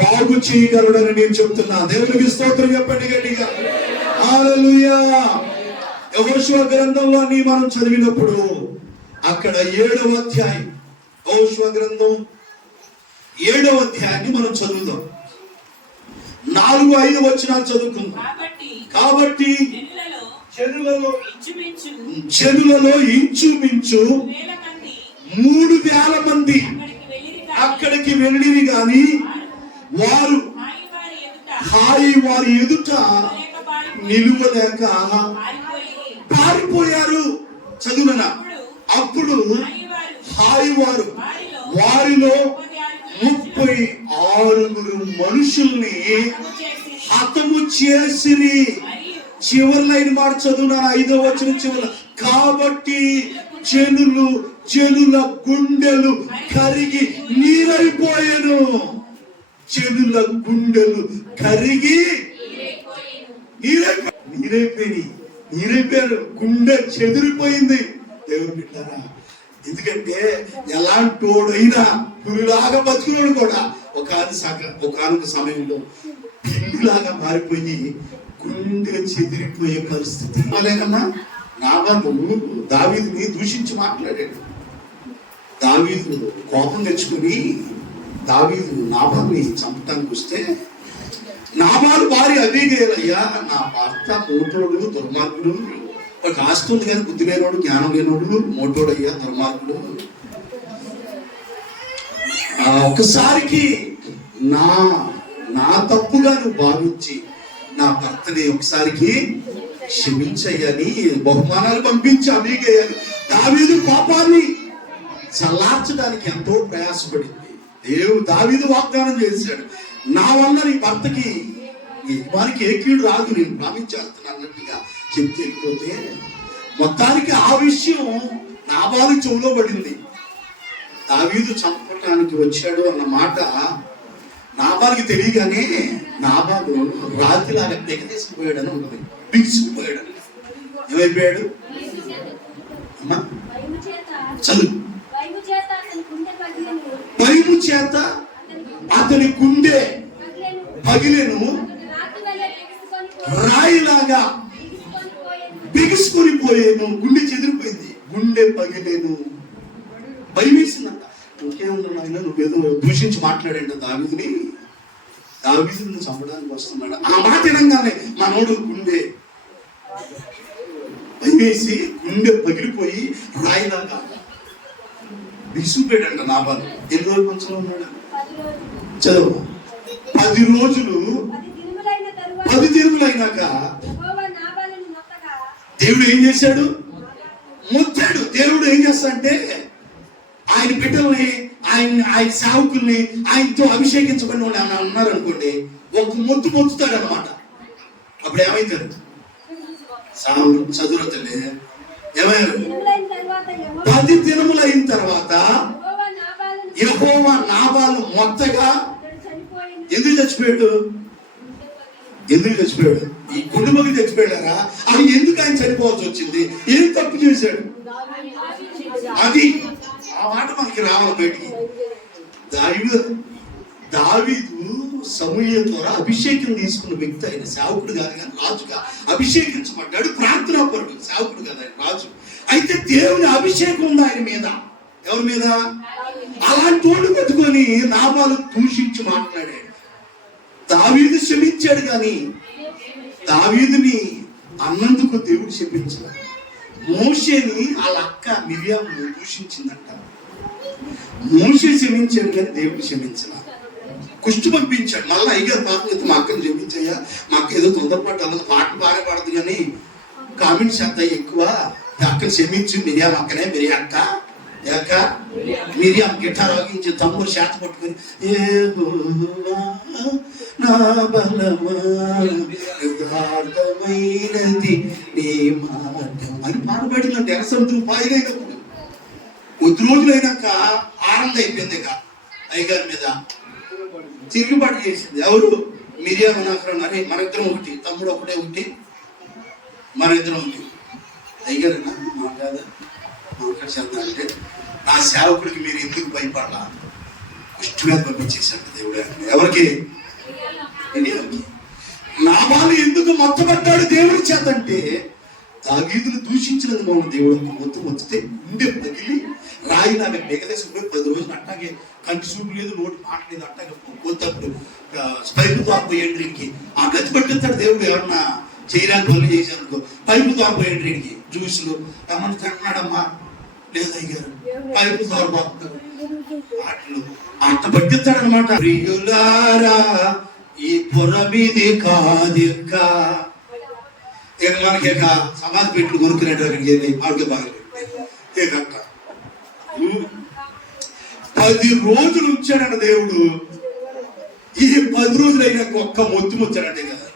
బాగు చేయగలడని నేను చెప్తున్నా. దేవునికి స్తోత్రం చెప్పండి గట్టిగా. హల్లెలూయా. యెహోషువ గ్రంథంలోని మనం చదివినప్పుడు అక్కడ 7వ అధ్యాయం, యెహోషువ గ్రంథం 7వ అధ్యాయాన్ని మనం చదువుదాం. 4-5 వచనాలు చదువుకుందాం. కాబట్టి జనులలో ఇంచుమించు 3,000 మంది అక్కడికి వెళ్ళిరి గాని వారు వారి ఎదుట నిలువలేక పారిపోయారు. చదువునా, అప్పుడు వారు వారిలో 36 మనుషుల్ని హతము చేసిరి. చివరి లైన్ మాట చదువునా, 5వ వచనం చివరి. కాబట్టి జనుల గుండెలు కరిగి నీరైపోయాను. జనుల గుండెలు కరిగి నీరైపోయారు. గుండె చెదిరిపోయింది. దేవుడు బిడ్డారా, ఎందుకంటే ఎలాంటోడైనా పులిలాగా బతుకున్నాడు కూడా ఒకనొక సమయంలో పిల్లిలాగా మారిపోయి గుండె చెదిరిపోయే పరిస్థితి. లేకన్నా నాబాలు దావీదుని దూషించి మాట్లాడాడు. దావీదు కోపం తెచ్చుకుని దావీదు నాబాల్ని చంపటానికి వస్తే, నాబాలు భార్య అబీగయలయ్యా, నా భర్త మోటోడు దుర్మార్గుడు, ఒక ఆస్తి ఉంది కానీ బుద్ధి లేనోడు, జ్ఞానం లేనోడు, మోటోడయ్యా దుర్మార్గుడు. ఒకసారికి నా తప్పుగా నువ్వు భావించి నా భర్తని ఒకసారికి క్షమించయ్యని బహుమానాలు పంపించి అబీగయలు దావీదు కోపాన్ని చల్లార్చడానికి ఎంతో ప్రయాసపడింది. దావీదు వాగ్దానం చేశాడు, నా వల్ల నీ భర్తకి వారికి ఏ కీడు రాదు, నేను భావించేస్తాను అన్నట్టుగా చెప్తే వెళ్ళిపోతే, మొత్తానికి ఆ విషయం నాబాలు చెవులో పడింది. దావీదు చంపడానికి వచ్చాడు అన్న మాట నాబాలుకి తెలియగానే నాబాలు రాతిలాగా తెగతీసుకుపోయాడని ఉంటుంది, బిగుసుకుపోయాడు. ఏమైపోయాడు అమ్మా? చదువు. భయము చేత అతని గుండె పగిలెను, రాయిలాగా బిగుసుకొని పోయాను. గుండె చెదిరిపోయింది, గుండె పగిలేను. భయం వేసిందంట. ఇంకేముందా ఆయన, నువ్వేదో దూషించి మాట్లాడంట దావీదుని చంపడానికి వస్తున్నాడు. ఆ మాట వినంగానే మనోడు గుండె భయమేసి గుండె పగిలిపోయి రాయిలాగా బిగుసిపోయాడంట నాబాలు. ఎన్ని రోజులు మంచంలో ఉన్నాడు? చదువు. 10 రోజులు 10 దినములైనాక దేవుడు ఏం చేశాడు? మొత్తాడు. దేవుడు ఏం చేస్తాడంటే ఆయన బిడ్డల్ని, ఆయన సేవకుల్ని, ఆయనతో అభిషేకించబడిన వాళ్ళు ఏమైనా ఉన్నారు అనుకోండి, ఒక మొత్తుతాడు అనమాట. అప్పుడు ఏమైతారు? చదువులో తల్లి ఏమయ్యారు? 10 దినములైన తర్వాత యెహోవా నాబాలు మొత్తగా ఎందుకు చచ్చిపోయాడు? ఈ కుటుంబకి చచ్చిపోయారా? అది ఎందుకు ఆయన చనిపోవాల్సి వచ్చింది? ఏం తప్పు చేశాడు? అది ఆ మాట మనకి రావాలి బయటికి. దావీదు సమూయేలు ద్వారా అభిషేకం తీసుకున్న వ్యక్తి. ఆయన సేవకుడు కాదు కానీ రాజుగా అభిషేకించబడ్డాడు. ప్రార్థనాపరుడు, సేవకుడు కాదు ఆయన రాజు. అయితే దేవుని అభిషేకం ఉంది ఆయన మీద. ఎవరి మీద? అలాంటి తోడు పెట్టుకొని నాబాలు దూషించి మాట్లాడాడు. దావీదు క్షమించాడు కానీ దావీదుని అన్నందుకు దేవుడు క్షమించాడు. మోషేని వాళ్ళ అక్క మిరియాము దూషించిందంట. మోషే క్షమించాడు కానీ దేవుడు క్షమించాల. కుష్టి పంపించాడు. మళ్ళీ అయ్యారు పాపం అయితే మా అక్కను క్షమించయ్యా, మా అక్క ఏదో తొందరపాటు అన్నది, పాట బాగా పడదు కానీ కామెంట్స్ శాతం ఎక్కువ, అక్కను క్షమించు మిరియాం అక్కనే, మిరియాక్క అక్క మిరియాం గిటార్ ఆగించి తమ్ముడు శాత పట్టుకొని నా బలమా యథార్థమైనది నీ మాట అని పాడబడినట్టు ఎర్ర సముద్రం పాయలైనప్పుడు 10 రోజులైనాక ఆనందం అయిపోయింది. ఇక అయ్యగారి మీద తిరుగుబాటు చేసింది. ఎవరు? మిరియాం అని. మన ఇద్దరం ఒకటి, తమ్ముడు ఒకటి, మన ఇద్దరం ఒకటి. అయ్యగారేనా మాట్లాడదా మాట్లాడేద్దాం అంటే నా సేవకుడికి మీరు ఎందుకు భయపడాల? ఇష్టమే పంపించేశాడు దేవుడు. ఎవరికి? నాబాలు ఎందుకు మొత్తపడ్డాడు దేవుడి చేతంటే దావీదును దూషించినది మౌన దేవుడు మొత్తితే గుండె పగిలి రాయి నాకు మిగదేశంలో 10 రోజులు అట్టాగే కంటి చూపు లేదు, నోటి మాట లేదు, అట్టాగే పోతప్పుడు పైపు తోకపోయేండి ఇంటికి ఆ గతి పట్టిస్తాడు దేవుడు. ఎవరన్నా చేయడానికి పనులు చేశానుకో పైపు తోకపోయేండి ఇంటికి జ్యూసులు ఏమన్నా తిన్నాడమ్మా లేదా అయ్యారు పైపు తోరపోతాడు వాటిలో అట్ట పట్టిస్తాడనమాట. ప్రియులారా ఈ పురమిది కాదిక మనకి సమాధి పెట్లు కొనుక్కునేట్టు ఆడికి బాగా ఏకక్క 10 రోజులు ఉంచాడట దేవుడు. ఈ 10 రోజులు అయినాక ఒక్క మొత్తాడంటే కదా.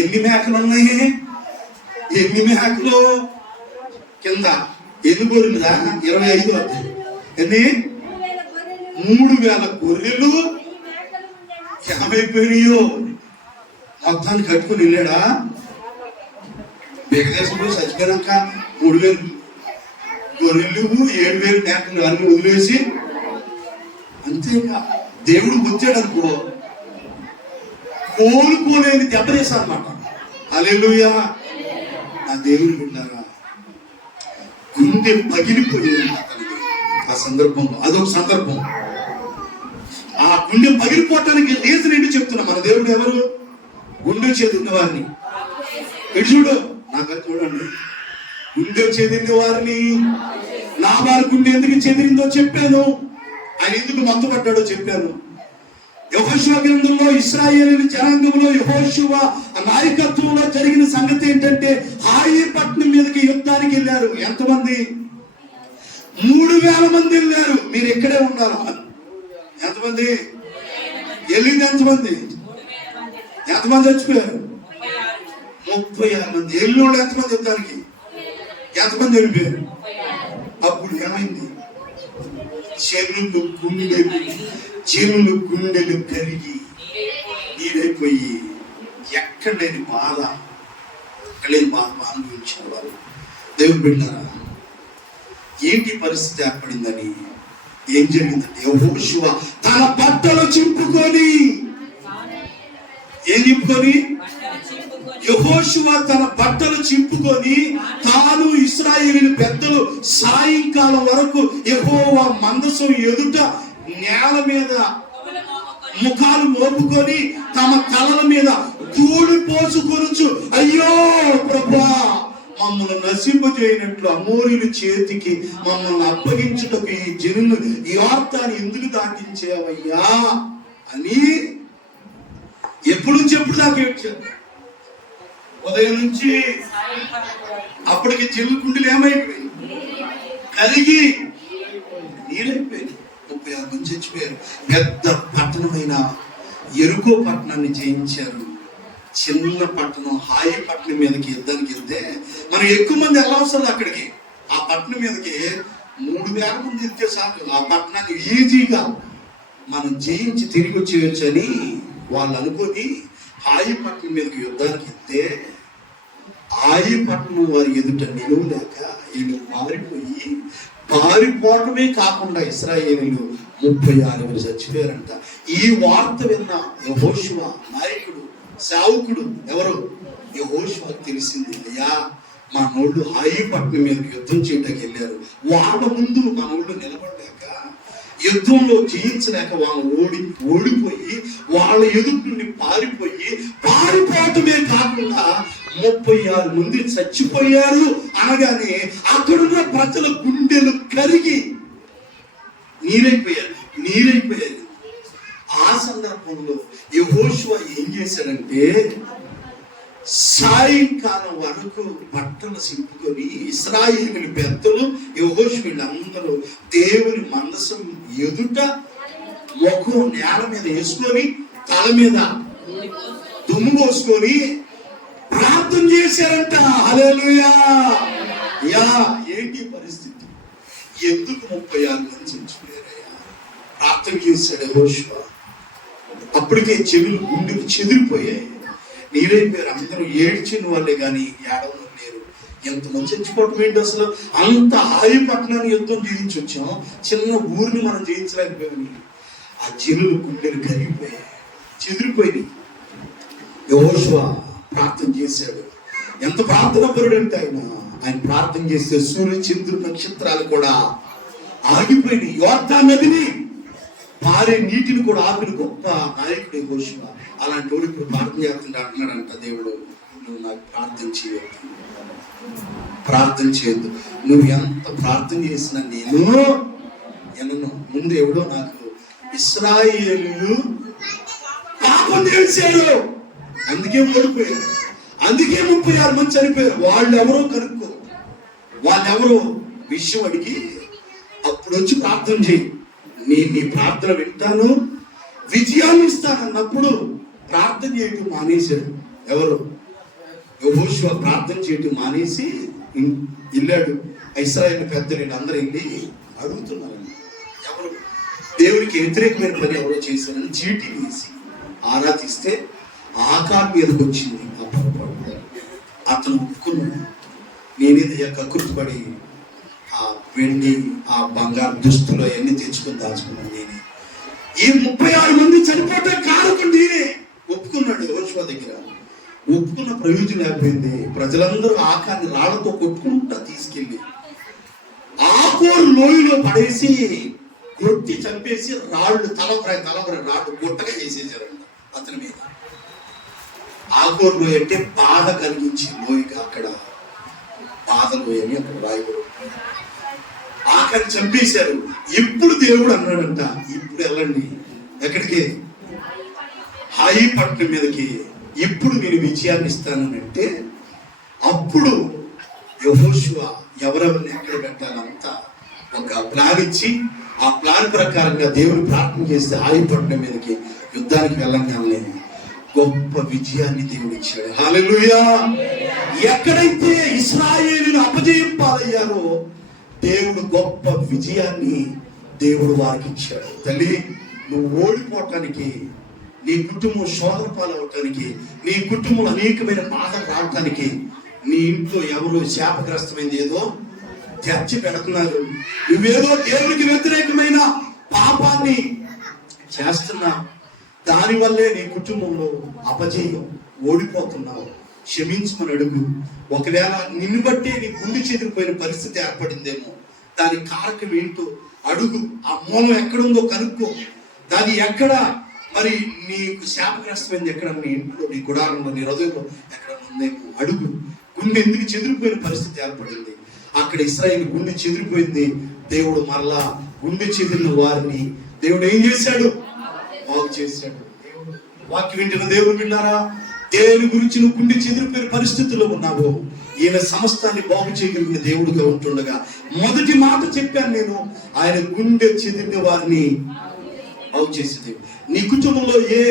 ఎన్ని మేకలు ఉన్నాయి? ఎన్ని మేకలు కింద ఎన్ని గొర్రెలుదా? 25 వస్తాయి. ఎన్ని? 3000 గొర్రెలు ఏమైపోయినాయో మొత్తాన్ని కట్టుకుని వెళ్ళాడా? బేగదేశంలో చచ్చిపోయాక 3000 గొర్రెలు 7000 మేకలు అన్ని వదిలేసి అంతేగా దేవుడు వచ్చాడు అనుకో కోలుకోలేని దెబ్బతీశాడు అన్నమాట. హల్లెలూయా. నా దేవుడు విన్నారా? గుండె పగిలిపోయింది ఆ సందర్భంలో. అదొక సందర్భం. ఆ గుండె పగిలిపోవటానికి రీజన్ ఏంటి చెప్తున్నా. మన దేవుడు ఎవరు? గుండె చేతున్న వారిని చూడు. నాకు చూడండి, గుండె చెదిరిన వారిని. నాబాలు గుండె ఎందుకు చెదిరిందో చెప్పాను. ఆయన ఎందుకు మత్తుపడ్డాడో చెప్పాను. యెహోషువ గ్రంథంలో ఇశ్రాయేలు జనాంగంలో యెహోషువ నాయకత్వంలో జరిగిన సంగతి ఏంటంటే హాయి పట్టణం మీదకి యుద్ధానికి వెళ్ళారు. ఎంతమంది? 3000 మంది వెళ్ళారు. మీరు ఇక్కడే ఉన్నారు. ఎంతమంది వెళ్ళింది? ఎంతమంది చచ్చిపోయారు? 36 మంది. ఎల్లుండి ఎంతమంది యుద్ధానికి? ఎంతమంది వెళ్ళిపోయారు? అప్పుడు ఏమైంది? చెరువులు గుండెలు కరిగి నీరైపోయి ఎక్కడ లేని బాధ అనుభవించిన వాళ్ళు. దేవుడు బిడ్డలారా, ఏంటి పరిస్థితి ఏర్పడిందని? ఏం జరిగిందంటే యెహోషువ తన బట్టలు చింపుకొని యెహోషువ తన బట్టలు చింపుకొని తాను ఇశ్రాయేలు పెద్దలు సాయంకాలం వరకు యెహోవా మందసం ఎదుట నేల మీద ముఖాలు మోపుకొని తమ తలల మీద ధూళి పోసుకొనుచు అయ్యో ప్రభువా మమ్మల్ని నశింపజేయనట్లు అమోరీల చేతికి మమ్మల్ని అప్పగించుటకు ఈ జనులు ఈ వార్తని ఎందుకు దాటించావయ్యా అని ఎప్పుడు నుంచి ఎప్పుడు దాకా ఏడ్చారు. ఉదయం నుంచి అప్పటికి జనుల గుండెలు ఏమైపోయి కలిగి నీరైపోయాయి. 36 మంది చచ్చిపోయారు. పెద్ద పట్టణమైన ఎరుకో పట్టణాన్ని జయించారు. చిన్న పట్టణం హాయి పట్టణం మీదకి యుద్ధానికి వెళ్తే మనం ఎక్కువ మంది ఎలా వస్తుంది అక్కడికి. ఆ పట్టణం మీదకి 3000 మంది వెళ్తే చాలు. ఆ పట్టణాన్ని ఈజీగా మనం జయించి తిరిగి వచ్చేయచ్చు అని వాళ్ళు అనుకొని హాయి పట్టణం మీదకి యుద్ధానికి వెళ్తే హాయి పట్టణం వారి ఎదుట నిలువలేక వీళ్ళు మారిపోయి పారిపోవటమే కాకుండా ఇశ్రాయేలీయులు 36 చచ్చిపోయారంట. ఈ వార్త విన్న యెహోషువ నాయకుడు సేవకుడు ఎవరు యెహోషువకు తెలిసింది, అయ్యా మా నోళ్ళు హాయి పట్టణం మీదకి యుద్ధం చేయడానికి వెళ్ళారు. వాళ్ళ ముందు మన ఊళ్ళు నిలబడలేక యుద్ధంలో జయించలేక వాళ్ళు ఓడిపోయి వాళ్ళ ఎదుటి నుండి పారిపోవటమే కాకుండా 36 మంది చచ్చిపోయారు అనగానే అక్కడున్న ప్రజల గుండెలు కరిగి నీరైపోయారు. ఆ సందర్భంలో యెహోషువ ఏం చేశాడంటే సాయంకాలం వరకు బట్టలు సింపుకొని ఇశ్రాయేలు పెద్దలు యెహోషువ వీళ్ళందరూ దేవుని మందసం ఎదుట ముఖం నేల మీద వేసుకొని తల మీద దుమ్ము పోసుకొని ప్రార్థన చేశారంట. హల్లెలూయా. ఏంటి పరిస్థితి? ఎందుకు 36 మంది చచ్చిపోయారయ్యా? ప్రార్థన చేశాడు యెహోషువ. అప్పటికే చెవులు గుండెలు చెదిరిపోయాయి, నీరైపోయారు. అందరూ ఏడ్చిన వాళ్ళే కానీ ఏడవడం లేరు. ఎంతమంది చచ్చిపోవటం ఏంటి అసలు? అంత హాయి పట్టణాన్ని యుద్ధం జయించి వచ్చాం, చిన్న ఊరిని మనం జయించలేకపోయాం. ఆ జనులు గుండెలు కరిగిపోయాయి, చెదిరిపోయినాయి. యెహోషువ ప్రార్థన చేశాడు. ఎంత ప్రార్థన పరుడు అంటే ఆయన ప్రార్థన చేస్తే సూర్య చంద్రుడు నక్షత్రాలు కూడా ఆగిపోయినాయి. యోర్దాను నదిని పారే నీటిని కూడా ఆపిన గొప్ప నాయకుడు యెహోషువ. అలాంటి వాడు ఇప్పుడు ప్రార్థన చేస్తుంటే అంటున్నాడంట, దేవుడు నువ్వు నాకు ప్రార్థన చేయొద్దు. నువ్వు ఎంత ప్రార్థన చేసినా నేను ముందు ఎవడో నాకు ఇశ్రాయేలీయులు పాపం చేశారు, అందుకే ఓడిపోయారు, అందుకే 36 మంది చనిపోయారు. వాళ్ళెవరో కనుక్కో, వాళ్ళెవరో విషయం అడిగి అప్పుడు వచ్చి ప్రార్థన చేయి. నీ ప్రార్థన వింటాను, విజయాన్ని ఇస్తానన్నప్పుడు ప్రార్థన చేయటం మానేశాడు. ఎవరు? యెహోషువ ప్రార్థన చేయటం మానేసి వెళ్ళాడు. ఇశ్రాయేలు పెద్దలు అందరూ వెళ్ళి అడుగుతున్నారండి, ఎవరు దేవునికి వ్యతిరేకమైన పని ఎవరో చేశారని చీటీ వేసి ఆరా తీస్తే ఆకారం మీదకి వచ్చింది. అతను ఒప్పుకున్నాడు, నేనేదయ్యా కకృతిపడి ఆ వెండి ఆ బంగారు దుస్తులు అవన్నీ తెచ్చుకొని దాచుకున్నాను నేనే. ఈ 36 మంది చనిపోతే కారకుడు నేనే ఒప్పుకున్నాడు యెహోషువ దగ్గర. ఒప్పుకున్న ప్రయోజనం లేకపోయింది. ప్రజలందరూ ఆకాన్ని రాళ్లతో కొట్టుకుంటా తీసుకెళ్ళి ఆకోరు లోయలో పడేసి కొట్టి చంపేసి రాళ్ళు తలపర రాళ్ళు గుట్టగా వేసేసారంట అతని మీద. ఆకోరు లోయ అంటే బాధ కలిగించి లోయగా, అక్కడ బాధ లోయ అని అక్కడ రాయబడి ఆఖరి చంపేశారు. ఇప్పుడు దేవుడు అన్నాడంట, ఇప్పుడు వెళ్ళండి ఎక్కడికి? హాయి పట్టణం మీదకి. ఇప్పుడు నేను విజయాన్ని ఇస్తానంటే అప్పుడు యెహోషువ ఎవరెవరిని ఎక్కడ పెట్టాలంతా ఒక ప్లాన్ ఇచ్చి ఆ ప్లాన్ ప్రకారంగా దేవుడు ప్రార్థన చేస్తే హాయి పట్టణం మీదకి యుద్ధానికి వెళ్ళంగానే గొప్ప విజయాన్ని దేవుడు ఇచ్చాడు. హల్లెలూయా. ఎక్కడైతే ఇశ్రాయేలీయులు అపజయం పాలయ్యారో దేవుడు గొప్ప విజయాన్ని దేవుడు వారికి ఇచ్చాడు. తల్లి, నువ్వు ఓడిపోవటానికి, నీ కుటుంబం శోధన పాలవటానికి, నీ కుటుంబంలో అనేకమైన బాధలు రావటానికి, నీ ఇంట్లో ఎవరు శాపగ్రస్తమైంది ఏదో తెచ్చి పెడుతున్నారు, నువ్వేదో దేవునికి వ్యతిరేకమైన పాపాన్ని చేస్తున్నా, దానివల్లే నీ కుటుంబంలో అపజయం, ఓడిపోతున్నావు, క్షమించమని అడుగు. ఒకవేళ నిన్ను బట్టే నీ గుండె చెదిరిపోయిన పరిస్థితి ఏర్పడిందేమో, దాని కారకం ఏంటో అడుగు. ఆ మూలం ఎక్కడుందో కనుక్కో. దాని ఎక్కడ మరి నీకు శాపగ్రస్తమైంది ఎక్కడ, నీ ఇంట్లో, నీ గుడారంలో, నీ హృదయంలో ఎక్కడ ఉందేమో అడుగు. గుండె ఎందుకు చెదిరిపోయిన పరిస్థితి ఏర్పడింది. అక్కడ ఇశ్రాయేలు గుండె చెదిరిపోయింది. దేవుడు మరలా గుండె చెదిరిన వారిని దేవుడు ఏం చేశాడు? బాగు చేశాడు. వాక్యం వింటున్న దేవుడు విన్నారా? దేని గురించి నువ్వు గుండె చెదిరిపోయిన పరిస్థితుల్లో ఉన్నావో ఈయన సమస్తాన్ని బాగు చేయగలిగిన దేవుడుగా ఉంటుండగా మొదటి మాట చెప్పాను నేను, ఆయన గుండె చెదిరిన వారిని బాగు చేసేది. నీ కుటుంబంలో ఏ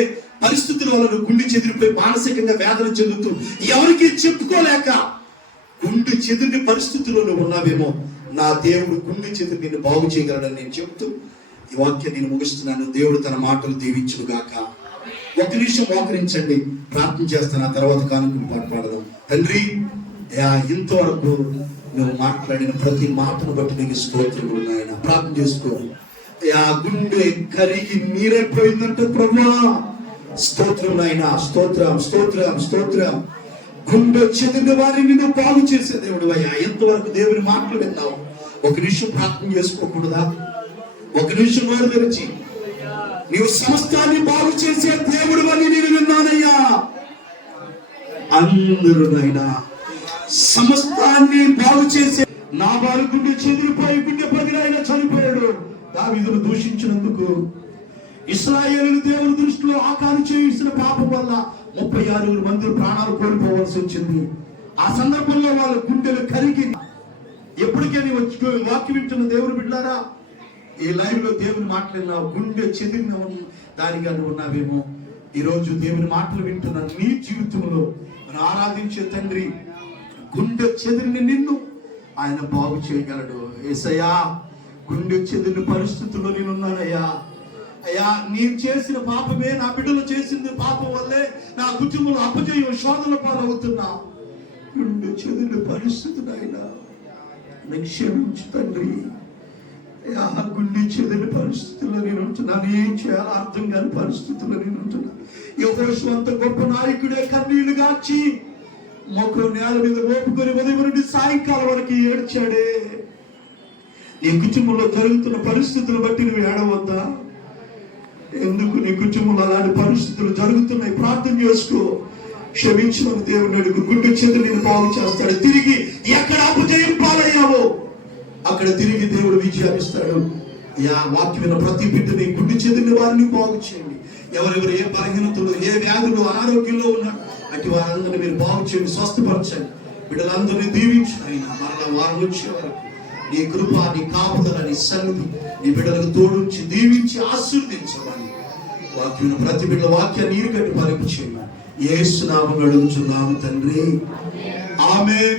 పరిస్థితుల వల్ల నువ్వు గుండె చెదిరిపోయి మానసికంగా వేదన చెందుతూ ఎవరికి చెప్పుకోలేక గుండె చెదిరిన పరిస్థితుల్లో నువ్వు ఉన్నావేమో, నా దేవుడు గుండె చెదిరి నిన్ను బాగు చేయగలడని నేను చెప్తూ ఈ వాక్యం నేను ముగిస్తున్నాను. దేవుడు తన మాటలు దీవించును గాక. ఒక నిమిషం మోకరించండి, ప్రార్థన చేస్తాను. ఆ తర్వాత కానుకలు పాట పాడదాం. తండ్రి, ఇంతవరకు నువ్వు మాట్లాడిన ప్రతి మాటను బట్టి నీకు స్తోత్రములు నాయన. ప్రార్థన చేసుకో. గుండె కరిగి నీరైపోయిందంటే ప్రభువా స్తోత్రం నాయన. స్తోత్రం స్తోత్రం స్తోత్రం. గుండె చెదిరిన వారిని నువ్వు బాగు చేసే దేవుడు అయ్యా. ఎంతవరకు దేవుని మాటలు విన్నావు? ఒక నిమిషం ప్రార్థన చేసుకోకూడదా? ఒక నిమిషం నోరు తెరిచి, నీవు సమస్తాన్ని బాగు చేసే దేవుడు అని నేను విన్నానయ్యా. అందరూ నాయనా సమస్తాన్ని బాగు చేసే నాబాలు గుండె చెదిరిపోయి గుండె పగిలైనా చనిపోయాడు. దావీదును దూషించినందుకు ఇశ్రాయేలు దేవుని దృష్టిలో ఆకారం చేసిన పాపం వల్ల 36 మంది ప్రాణాలు కోల్పోవలసి వచ్చింది. ఆ సందర్భంలో వాళ్ళ గుండెలు కరిగి ఎప్పటికైనా వచ్చి వాక్యం వింటున్న దేవుడు బిడ్డారా, ఈ లైవ్ లో దేవుని మాట్లాడిన గుండె చెదిరిన దానిగా ఉన్నావేమో. ఈరోజు దేవుని మాటలు వింటున్న నీ జీవితంలో మనం ఆరాధించే తండ్రి గుండె చెదిరిని నిన్ను ఆయన బాగు చేయగలడు. యేసయ్యా, గుండె చెదిరిన పరిస్థితుల్లో నేనున్నానయ్యా. అయ్యా, నేను చేసిన పాపమే, నా బిడ్డలు చేసింది పాపం వల్లే నా కుటుంబంలో అపజయం శోధన పాలవుతున్నా. గుండె చెదిరిన పరిస్థితులు అయినా క్షమించు తండ్రి. గుండె చెదిరిన పరిస్థితుల్లో నేను ఉంటున్నాను. ఏం చేయాలో అర్థం కాని పరిస్థితుల్లో నేను ఉంటున్నాను. యెహోషువ అంత గొప్ప నాయకుడే కన్నీళ్లు గార్చి మొక్కలు నేల మీద మోపుకొని ఉదయం నుండి సాయంకాలం వరకు ఏడ్చాడే. నీ కుటుంబంలో జరుగుతున్న పరిస్థితులు బట్టి నువ్వు ఏడవద్దా? ఎందుకు నీ కుటుంబంలో అలాంటి పరిస్థితులు జరుగుతున్నాయి? ప్రార్థన చేసుకో. క్షమించమని దేవుని అడుగు. గుండె చెదిరి నేను బాగు చేస్తాడు. తిరిగి ఎక్కడ అపజయం పాలయ్యావో అక్కడ తిరిగి దేవుడు విజయాన్ని ఇస్తాడు. వాక్యమైన ప్రతి బిడ్డని గుండె చెదిరిన వారిని బాగు చేయండి. ఎవరెవరు ఏ బలహీనతలు, ఏ వ్యాధులు, అనారోగ్యంలో ఉన్నారు అటు వారందరినీ మీరు బాగు చేయండి, స్వస్థపరచండి. బిడ్డలందరినీ దీవించు అయినా మరలా వారు వచ్చే వరకు నీ కృప, నీ కాపుదల, నీ సన్నిధి నీ బిడ్డలకు తోడుంచి దీవించి ఆశీర్వదించమని వాక్యం ప్రతి బిడ్డ వాక్యాన్ని నీరు కట్టి పలింపు చేయమని యేసు నామములో అడుగుచున్నాము తండ్రి. ఆమేన్.